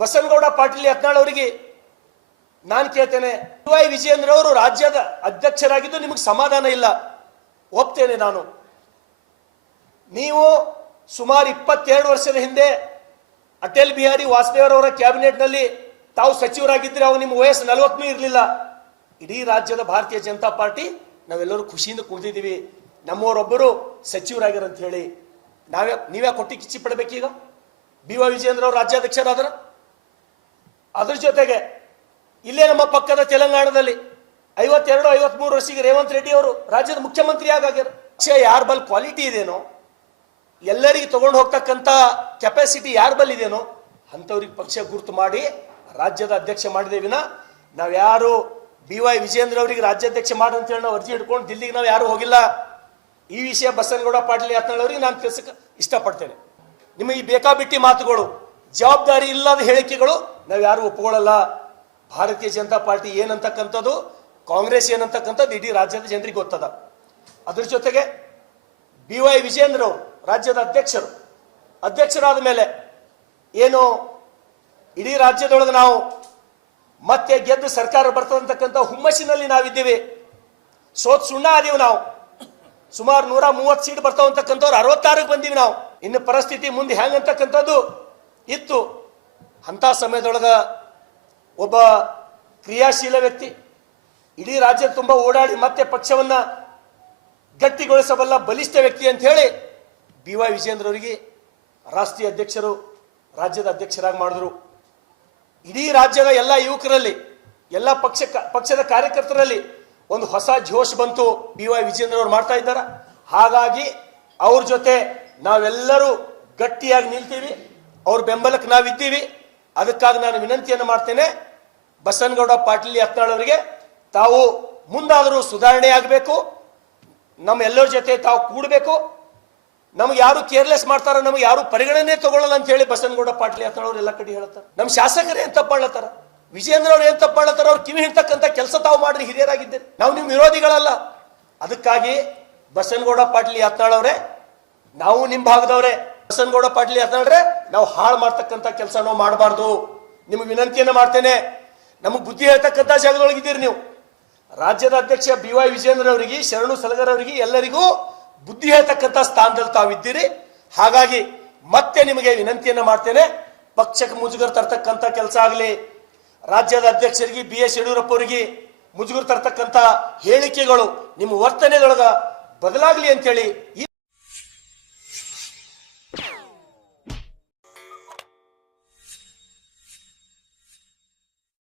ಬಸನಗೌಡ ಪಾಟೀಲ್ ಯತ್ನಾಳ್ ಅವರಿಗೆ ನಾನು ಕೇಳ್ತೇನೆ, ವೈ ವಿಜಯೇಂದ್ರ ಅವರು ರಾಜ್ಯದ ಅಧ್ಯಕ್ಷರಾಗಿದ್ದು ನಿಮಗೆ ಸಮಾಧಾನ ಇಲ್ಲ, ಒಪ್ತೇನೆ ನಾನು. ನೀವು ಸುಮಾರು 22 ವರ್ಷದ ಹಿಂದೆ ಅಟಲ್ ಬಿಹಾರಿ ವಾಜಪೇಯಿ ಅವರ ಕ್ಯಾಬಿನೆಟ್ನಲ್ಲಿ ತಾವು ಸಚಿವರಾಗಿದ್ದರೆ ಅವಾಗ ನಿಮ್ಮ ವಯಸ್ಸು 40 ಇರಲಿಲ್ಲ. ಇಡೀ ರಾಜ್ಯದ ಭಾರತೀಯ ಜನತಾ ಪಾರ್ಟಿ ನಾವೆಲ್ಲರೂ ಖುಷಿಯಿಂದ ಕುಳಿತಿದ್ದೀವಿ, ನಮ್ಮವರೊಬ್ಬರು ಸಚಿವರಾಗಿರಂತ ಹೇಳಿ. ನೀವೇ ಕೊಟ್ಟಿ ಕಿಚ್ಚಿ ಪಡಬೇಕೀಗ? BY ವಿಜಯೇಂದ್ರ ಅವರು ರಾಜ್ಯಾಧ್ಯಕ್ಷರಾದ್ರ. ಅದ್ರ ಜೊತೆಗೆ ಇಲ್ಲೇ ನಮ್ಮ ಪಕ್ಕದ ತೆಲಂಗಾಣದಲ್ಲಿ 52-53 ವರ್ಷಕ್ಕೆ ರೇವಂತ್ ರೆಡ್ಡಿ ಅವರು ರಾಜ್ಯದ ಮುಖ್ಯಮಂತ್ರಿ ಆಗ್ಯಾರ. ಯಾರ ಬಲ್ ಕ್ವಾಲಿಟಿ ಇದೆನೋ, ಎಲ್ಲರಿಗೆ ತಗೊಂಡು ಹೋಗ್ತಕ್ಕಂಥ ಕೆಪಾಸಿಟಿ ಯಾರ ಬಲ್ ಇದೆನೋ ಅಂಥವ್ರಿಗೆ ಪಕ್ಷ ಗುರುತು ಮಾಡಿ ರಾಜ್ಯದ ಅಧ್ಯಕ್ಷ ಮಾಡಿದೆ ವಿನ ನಾವ್ಯಾರು BY ವಿಜಯೇಂದ್ರ ಅವರಿಗೆ ರಾಜ್ಯಾಧ್ಯಕ್ಷ ಮಾಡಿ ಅಂತೇಳಿ ನಾವು ಅರ್ಜಿ ಹಿಡ್ಕೊಂಡು ದಿಲ್ಲಿಗೆ ನಾವು ಯಾರು ಹೋಗಿಲ್ಲ. ಈ ವಿಷಯ ಬಸನಗೌಡ ಪಾಟೀಲ್ ಯತ್ನಾಳ್ ಅವರಿಗೆ ನಾನು ತಿಳಿಸಕ್ಕೆ ಇಷ್ಟಪಡ್ತೇನೆ. ನಿಮ್ಮ ಈ ಬೇಕಾಬಿಟ್ಟಿ ಮಾತುಗಳು, ಜವಾಬ್ದಾರಿ ಇಲ್ಲದ ಹೇಳಿಕೆಗಳು ನಾವು ಯಾರು ಒಪ್ಪಿಕೊಳ್ಳಲ್ಲ. ಭಾರತೀಯ ಜನತಾ ಪಾರ್ಟಿ ಏನಂತಕ್ಕಂಥದ್ದು, ಕಾಂಗ್ರೆಸ್ ಏನಂತಕ್ಕಂಥದ್ದು ಇಡೀ ರಾಜ್ಯದ ಜನರಿಗೆ ಗೊತ್ತದ. ಅದ್ರ ಜೊತೆಗೆ BY ವಿಜಯೇಂದ್ರ ಅವರು ರಾಜ್ಯದ ಅಧ್ಯಕ್ಷರಾದ ಮೇಲೆ ಏನು ಇಡೀ ರಾಜ್ಯದೊಳಗೆ ನಾವು ಮತ್ತೆ ಗೆದ್ದು ಸರ್ಕಾರ ಬರ್ತದಂತಕ್ಕಂಥ ಹುಮ್ಮಸ್ಸಿನಲ್ಲಿ ನಾವಿದ್ದೀವಿ. ಸೋತ್ ಸುಣ್ಣ ಆದೀವಿ ನಾವು. ಸುಮಾರು 130 ಸೀಟ್ ಬರ್ತಾವಂತಕ್ಕಂಥವ್ರು 66ಕ್ಕೆ ಬಂದೀವಿ ನಾವು. ಇನ್ನು ಪರಿಸ್ಥಿತಿ ಮುಂದೆ ಹೆಂಗಂತಕ್ಕಂಥದ್ದು ಇತ್ತು. ಅಂಥ ಸಮಯದೊಳಗ ಒಬ್ಬ ಕ್ರಿಯಾಶೀಲ ವ್ಯಕ್ತಿ ಇಡೀ ರಾಜ್ಯದ ತುಂಬ ಓಡಾಡಿ ಮತ್ತೆ ಪಕ್ಷವನ್ನ ಗಟ್ಟಿಗೊಳಿಸಬಲ್ಲ ಬಲಿಷ್ಠ ವ್ಯಕ್ತಿ ಅಂತ ಹೇಳಿ BY ವಿಜಯೇಂದ್ರ ಅವರಿಗೆ ರಾಷ್ಟ್ರೀಯ ಅಧ್ಯಕ್ಷರು, ರಾಜ್ಯದ ಅಧ್ಯಕ್ಷರಾಗಿ ಮಾಡಿದ್ರು. ಇಡೀ ರಾಜ್ಯದ ಎಲ್ಲ ಯುವಕರಲ್ಲಿ, ಎಲ್ಲ ಪಕ್ಷದ ಕಾರ್ಯಕರ್ತರಲ್ಲಿ ಒಂದು ಹೊಸ ಜೋಶ್ ಬಂತು. BY ವಿಜಯೇಂದ್ರ ಅವರು ಮಾಡ್ತಾ ಇದ್ದಾರೆ. ಹಾಗಾಗಿ ಅವ್ರ ಜೊತೆ ನಾವೆಲ್ಲರೂ ಗಟ್ಟಿಯಾಗಿ ನಿಲ್ತೀವಿ, ಅವ್ರ ಬೆಂಬಲಕ್ಕೆ ನಾವಿದ್ದೀವಿ. ಅದಕ್ಕಾಗಿ ನಾನು ವಿನಂತಿಯನ್ನು ಮಾಡ್ತೇನೆ, ಬಸನಗೌಡ ಪಾಟೀಲ್ ಯತ್ನಾಳ್ ಅವರಿಗೆ ತಾವು ಮುಂದಾದರೂ ಸುಧಾರಣೆ ಆಗಬೇಕು, ನಮ್ಮೆಲ್ಲರ ಜೊತೆ ತಾವು ಕೂಡಬೇಕು. ನಮ್ಗೆ ಯಾರು ಕೇರ್ಲೆಸ್ ಮಾಡ್ತಾರ, ನಮ್ಗೆ ಯಾರು ಪರಿಗಣನೆ ತಗೊಳ್ಳಲ್ಲ ಅಂತ ಹೇಳಿ ಬಸನಗೌಡ ಪಾಟೀಲ್ ಯತ್ನಾಳ್ ಅವ್ರು ಎಲ್ಲ ಕಡೆ ಹೇಳ್ತಾರೆ. ನಮ್ಮ ಶಾಸಕರು ಏನ್ ತಪ್ಪಾಳತ್ತಾರ, ವಿಜಯೇಂದ್ರ ಅವ್ರು ಏನ್ ತಪ್ಪಾಳತ್ತಾರ, ಅವ್ರು ಕಿವಿ ಹಿಡ್ತಕ್ಕಂಥ ಕೆಲಸ ತಾವು ಮಾಡ್ರಿ, ಹಿರಿಯರಾಗಿದ್ದೀರಿ. ನಾವು ನಿಮ್ಮ ವಿರೋಧಿಗಳಲ್ಲ. ಅದಕ್ಕಾಗಿ ಬಸನಗೌಡ ಪಾಟೀಲ್ ಯತ್ನಾಳ್ ಅವರೇ, ನಾವು ನಿಮ್ಮ ಭಾಗದವ್ರೆ. ಬಸನಗೌಡ ಪಾಟೀಲ್ ಯತ್ನಾಳ್ರೆ, ನಾವು ಹಾಳು ಮಾಡ್ತಕ್ಕಂಥ ಕೆಲಸ ನಾವು ಮಾಡಬಾರ್ದು. ನಿಮ್ಗೆ ವಿನಂತಿಯನ್ನು ಮಾಡ್ತೇನೆ, ನಮಗೆ ಬುದ್ಧಿ ಹೇಳ್ತಕ್ಕಂಥ ಜಾಗದೊಳಗಿದ್ದೀರಿ ನೀವು. ರಾಜ್ಯದ ಅಧ್ಯಕ್ಷ BY ವಿಜಯೇಂದ್ರ ಅವರಿಗೆ, ಶರಣು ಸಲಗರ್ ಅವರಿಗೆ, ಎಲ್ಲರಿಗೂ ಬುದ್ಧಿ ಹೇಳ್ತಕ್ಕಂಥ ಸ್ಥಾನದಲ್ಲಿ ತಾವಿದ್ದೀರಿ. ಹಾಗಾಗಿ ಮತ್ತೆ ನಿಮಗೆ ವಿನಂತಿಯನ್ನು ಮಾಡ್ತೇನೆ, ಪಕ್ಷಕ್ಕೆ ಮುಜುಗರ ತರ್ತಕ್ಕಂಥ ಕೆಲಸ ಆಗಲಿ, ರಾಜ್ಯದ ಅಧ್ಯಕ್ಷರಿಗೆ BS ಯಡಿಯೂರಪ್ಪ ಅವರಿಗೆ ಮುಜುಗರ ತರ್ತಕ್ಕಂಥ ಹೇಳಿಕೆಗಳು ನಿಮ್ಮ ವರ್ತನೆದೊಳಗ ಬದಲಾಗಲಿ ಅಂತೇಳಿ ಈ